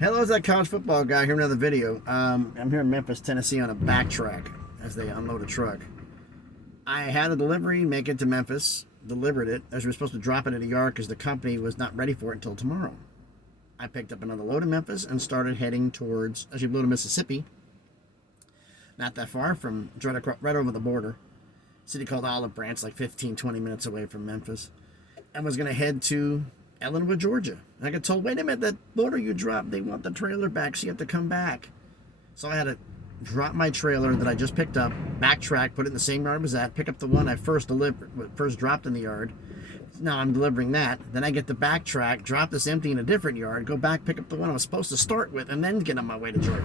Hello, it's that college football guy here in another video. I'm here in Memphis, Tennessee on a backtrack as they unload a truck. I had a delivery, make it to Memphis, delivered it, as we were supposed to drop it at a yard because the company was not ready for it until tomorrow. I picked up another load in Memphis and started heading towards, as you blow to Mississippi, not that far from, right over the border, city called Olive Branch, like 15-20 minutes away from Memphis, and was going to head to Ellenwood, Georgia. And I got told, wait a minute, that loader you dropped, they want the trailer back, so you have to come back. So I had to drop my trailer that I just picked up, backtrack, put it in the same yard I was at, pick up the one I first dropped in the yard. Now I'm delivering that. Then I get to backtrack, drop this empty in a different yard, go back, pick up the one I was supposed to start with, and then get on my way to Georgia.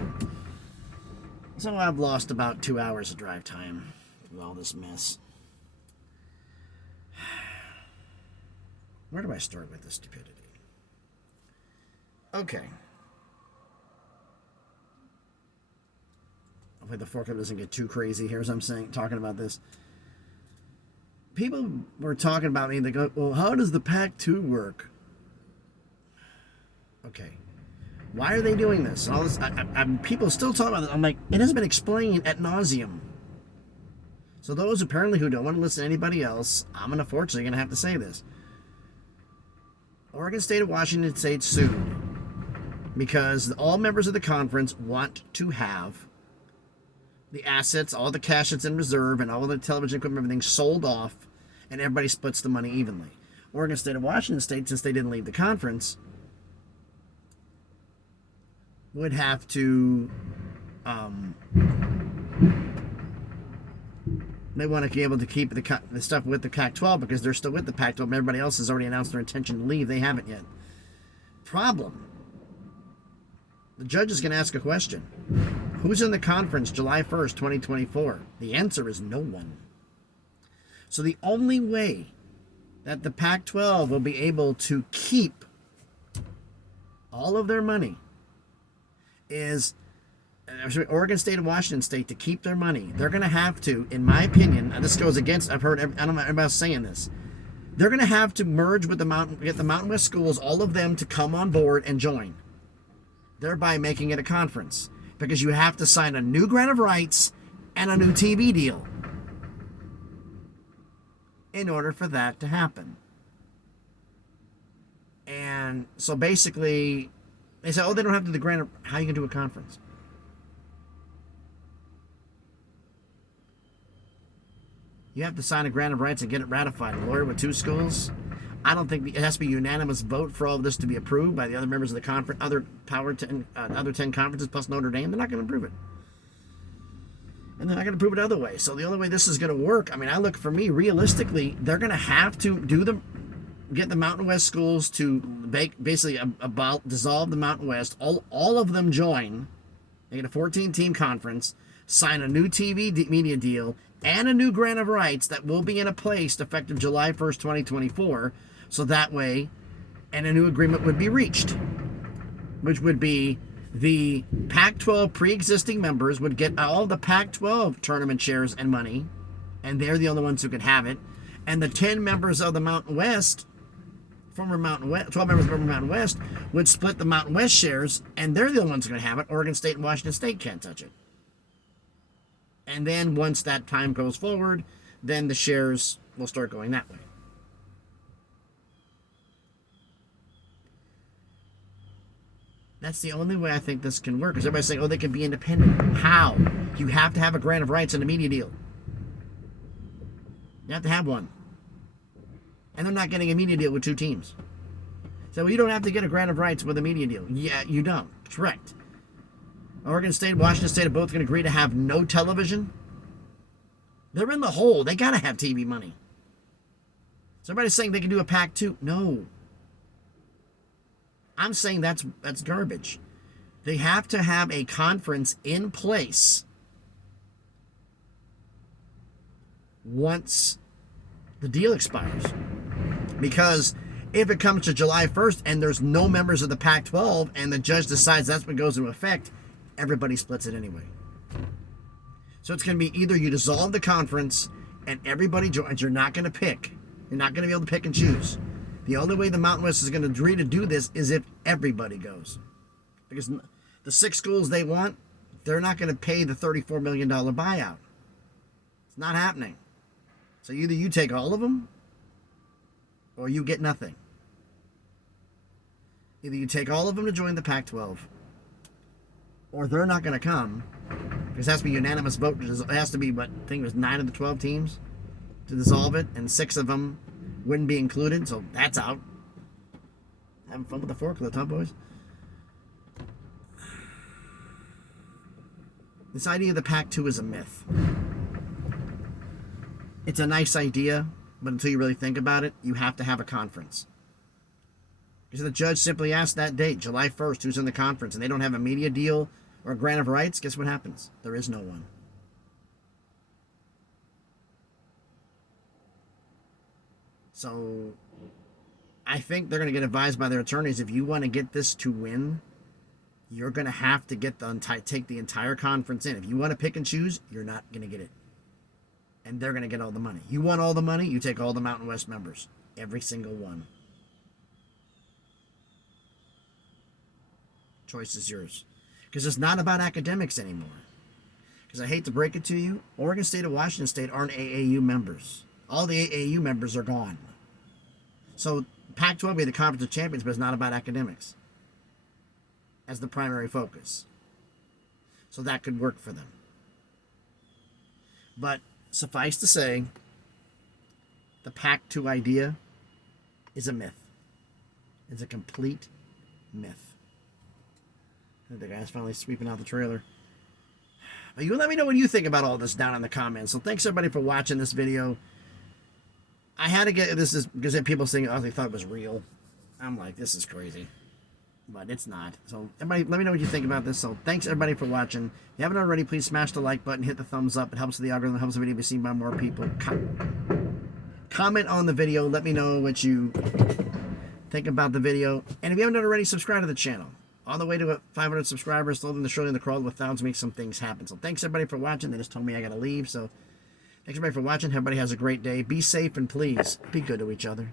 So I've lost about 2 hours of drive time with all this mess. Where do I start with this stupidity? Okay. Hopefully the forklift doesn't get too crazy here as I'm talking about this. People were talking about me, they go, well, how does the Pac-2 work? Okay. Why are they doing this? And all this, people still talk about it. I'm like, it hasn't been explained ad nauseum. So those apparently who don't want to listen to anybody else, I'm unfortunately going to have to say this. Oregon State and Washington State sued because all members of the conference want to have the assets, all the cash that's in reserve, and all the television equipment, everything sold off, and everybody splits the money evenly. Oregon State and Washington State, since they didn't leave the conference, would have to they want to be able to keep the stuff with the Pac-12 because they're still with the Pac-12. Everybody else has already announced their intention to leave. They haven't yet. Problem. The judge is going to ask a question. Who's in the conference July 1st, 2024? The answer is no one. So the only way that the Pac-12 will be able to keep all of their money is Oregon State and Washington State to keep their money. They're going to have to, in my opinion, and this goes against, I've heard, I don't know everybody else saying this, they're going to have to merge with get the Mountain West schools, all of them to come on board and join, thereby making it a conference, because you have to sign a new grant of rights and a new TV deal in order for that to happen. And so basically, they say, oh, they don't have to do the grant of, how are you going to do a conference? You have to sign a grant of rights and get it ratified. A lawyer with two schools. I don't think it has to be a unanimous vote for all of this to be approved by the other members of the conference, other 10 conferences plus Notre Dame. They're not going to approve it. And they're not going to approve it other way. So the only way this is going to work, I mean, I look, for me, realistically, they're going to have to get the Mountain West schools to basically dissolve the Mountain West. All of them join. They get a 14-team conference, sign a new TV media deal, and a new grant of rights that will be in place effective July 1st, 2024. So that way, and a new agreement would be reached, which would be the Pac-12 pre-existing members would get all the Pac-12 tournament shares and money, and they're the only ones who could have it. And the 10 members of the Mountain West, 12 members of the Mountain West, would split the Mountain West shares, and they're the only ones who could have it. Oregon State and Washington State can't touch it. And then once that time goes forward, then the shares will start going that way. That's the only way I think this can work. Because everybody's saying, oh, they can be independent. How? You have to have a grant of rights and a media deal. You have to have one. And they're not getting a media deal with two teams. So well, you don't have to get a grant of rights with a media deal. Yeah, you don't. Correct. Oregon State and Washington State are both going to agree to have no television. They're in the hole. They got to have TV money. So everybody's saying they can do a Pac-2. No. I'm saying that's garbage. They have to have a conference in place once the deal expires. Because if it comes to July 1st and there's no members of the Pac-12 and the judge decides that's what goes into effect, everybody splits it anyway. So it's going to be either you dissolve the conference and everybody joins. You're not going to pick. You're not going to be able to pick and choose. The only way the Mountain West is going to agree to do this is if everybody goes. Because the 6 schools they want, they're not going to pay the $34 million buyout. It's not happening. So either you take all of them, or you get nothing. Either you take all of them to join the Pac-12, or they're not going to come, because it has to be unanimous vote. It has to be, what, I think it was 9 of the 12 teams to dissolve it, and 6 of them wouldn't be included, so that's out. Having fun with the forklift, huh, boys? This idea of the Pac-2 is a myth. It's a nice idea, but until you really think about it, you have to have a conference. Because the judge simply asked that date, July 1st, who's in the conference, and they don't have a media deal or a grant of rights, guess what happens? There is no one. So I think they're going to get advised by their attorneys, if you want to get this to win, you're going to have to get take the entire conference in. If you want to pick and choose, you're not going to get it. And they're going to get all the money. You want all the money, you take all the Mountain West members. Every single one. Choice is yours. Because it's not about academics anymore. Because I hate to break it to you, Oregon State and Washington State aren't AAU members. All the AAU members are gone. So Pac-12 will be the Conference of Champions, but it's not about academics as the primary focus. So that could work for them. But suffice to say, the Pac-2 idea is a myth. It's a complete myth. The guy's finally sweeping out the trailer. But you let me know what you think about all this down in the comments. So thanks everybody for watching this video. I had to get this is because people saying, oh, they thought it was real. I'm like, this is crazy. But it's not. So everybody, let me know what you think about this. So thanks everybody for watching. If you haven't already, please smash the like button, hit the thumbs up. It helps the algorithm, helps the video be seen by more people. Comment on the video. Let me know what you think about the video. And if you haven't already, subscribe to the channel. On the way to 500 subscribers, still in the show in the crawl with thousands, make some things happen. So thanks everybody for watching. They just told me I gotta leave. So thanks everybody for watching. Everybody has a great day. Be safe and please be good to each other.